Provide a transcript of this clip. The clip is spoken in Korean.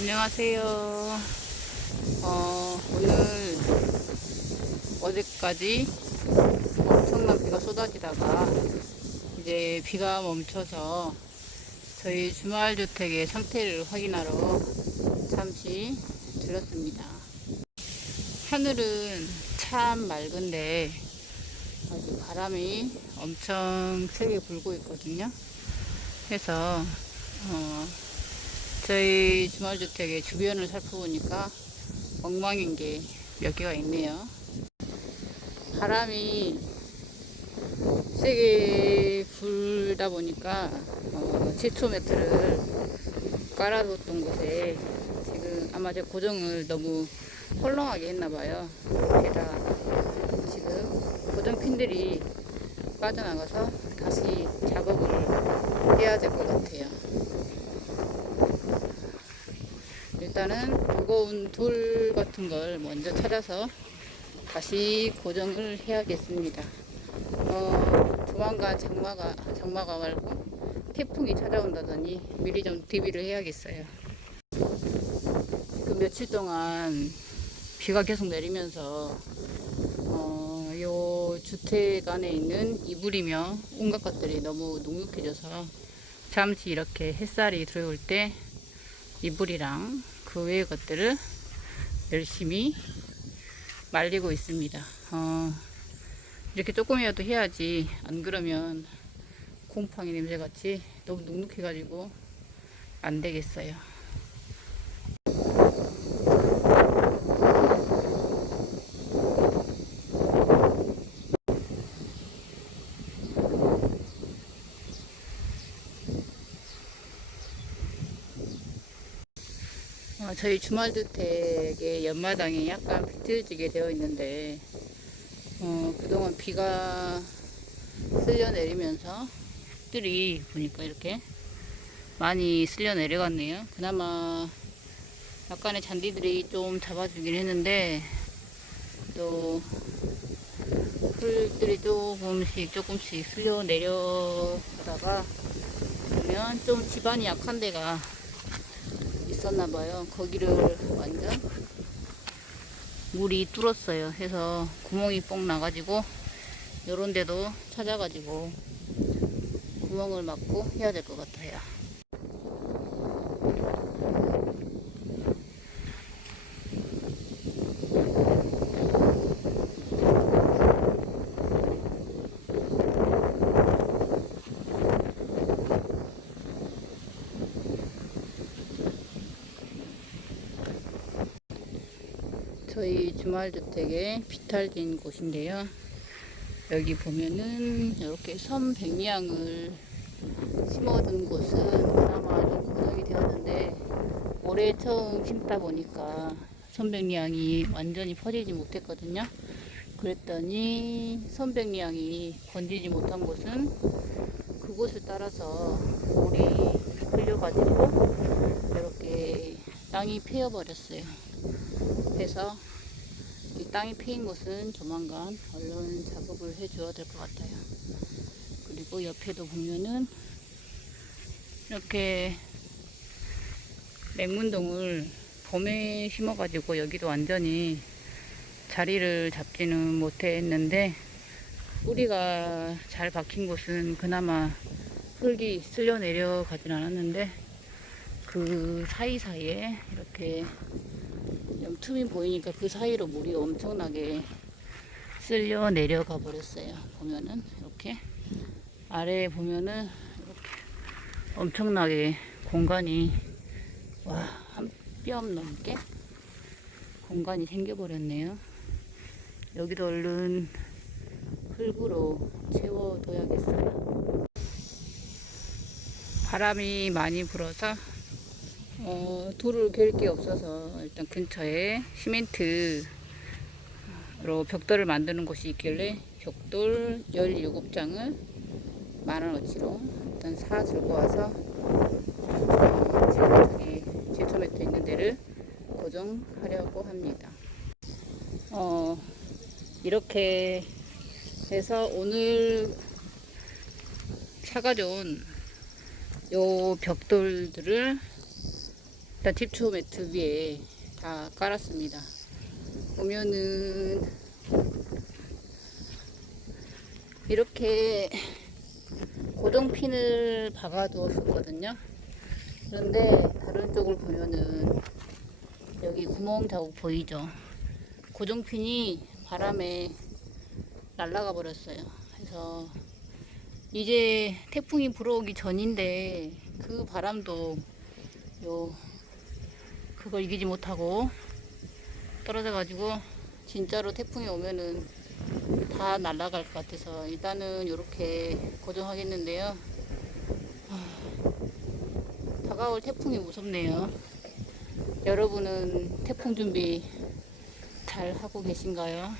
안녕하세요. 어, 오늘 어제까지 엄청난 비가 쏟아지다가 이제 비가 멈춰서 저희 주말 주택의 상태를 확인하러 잠시 들렀습니다. 하늘은 참 맑은데 아주 바람이 엄청 세게 불고 있거든요. 그래서 어, 저희 주말주택의 주변을 살펴보니까 엉망인 게 몇 개가 있네요. 바람이 세게 불다 보니까 어, 제초 매트를 깔아뒀던 곳에 지금 아마 제 고정을 너무 헐렁하게 했나봐요. 게다가 지금 고정핀들이 빠져나가서 다시 작업을 해야 될 것 같아요. 일단은 무거운 돌 같은 걸 먼저 찾아서 다시 고정을 해야겠습니다. 어, 조만간 장마가, 장마가 말고 태풍이 찾아온다더니 미리 좀 대비를 해야겠어요. 그 며칠 동안 비가 계속 내리면서 어, 요 주택 안에 있는 이불이며 온갖 것들이 너무 눅눅해져서 잠시 이렇게 햇살이 들어올 때 이불이랑 그 외의 것들을 열심히 말리고 있습니다. 어, 이렇게 조금이라도 해야지 안 그러면 곰팡이 냄새 같이 너무 눅눅해가지고 안 되겠어요. 어, 저희 주말주택의 옆마당이 약간 비틀어지게 되어 있는데 어, 그동안 비가 쓸려 내리면서 흙들이 보니까 이렇게 많이 쓸려 내려갔네요. 그나마 약간의 잔디들이 좀 잡아주긴 했는데 또 풀들이 조금씩 조금씩 쓸려 내려가다가 보면 좀 집안이 약한 데가 있었나 봐요. 거기를 완전 물이 뚫었어요. 해서 구멍이 뽕 나가지고 요런 데도 찾아가지고 구멍을 막고 해야 될 것 같아요. 저희 주말주택의 비탈진 곳인데요. 여기 보면은 이렇게 섬백리향을 심어둔 곳은 그나마 좀 고정이 되었는데 올해 처음 심다 보니까 섬백리향이 완전히 퍼지지 못했거든요. 그랬더니 섬백리향이 건지지 못한 곳은 그곳을 따라서 물이 흘려가지고 이렇게 땅이 패여버렸어요. 그래서 이 땅이 패인 곳은 조만간 얼른 작업을 해줘야 될 것 같아요. 그리고 옆에도 보면은 이렇게 맹문동을 봄에 심어가지고 여기도 완전히 자리를 잡지는 못했는데 뿌리가 잘 박힌 곳은 그나마 흙이 쓸려 내려가진 않았는데 그 사이사이에 이렇게 좀 틈이 보이니까 그 사이로 물이 엄청나게 쓸려 내려가 버렸어요. 보면은 이렇게 아래에 보면은 이렇게 엄청나게 공간이 와 한 뼘 넘게 공간이 생겨 버렸네요. 여기도 얼른 흙으로 채워둬야겠어요. 바람이 많이 불어서 어, 돌을 갤 게 없어서 일단 근처에 시멘트로 벽돌을 만드는 곳이 있길래 벽돌 17장을 만원어치로 일단 사 들고 와서 어, 지금 저기 제초 매트 있는 데를 고정하려고 합니다. 어, 이렇게 해서 오늘 사가져온 요 벽돌들을 일단 팁초 매트 위에 다 깔았습니다. 보면은 이렇게 고정핀을 박아두었었거든요. 그런데 다른 쪽을 보면은 여기 구멍 자국 보이죠? 고정핀이 바람에 날아가 버렸어요. 그래서 이제 태풍이 불어오기 전인데 그 바람도 요 그걸 이기지 못하고 떨어져 가지고 진짜로 태풍이 오면은 다 날아갈 것 같아서 일단은 이렇게 고정하겠는데요. 하, 다가올 태풍이 무섭네요. 여러분은 태풍 준비 잘 하고 계신가요?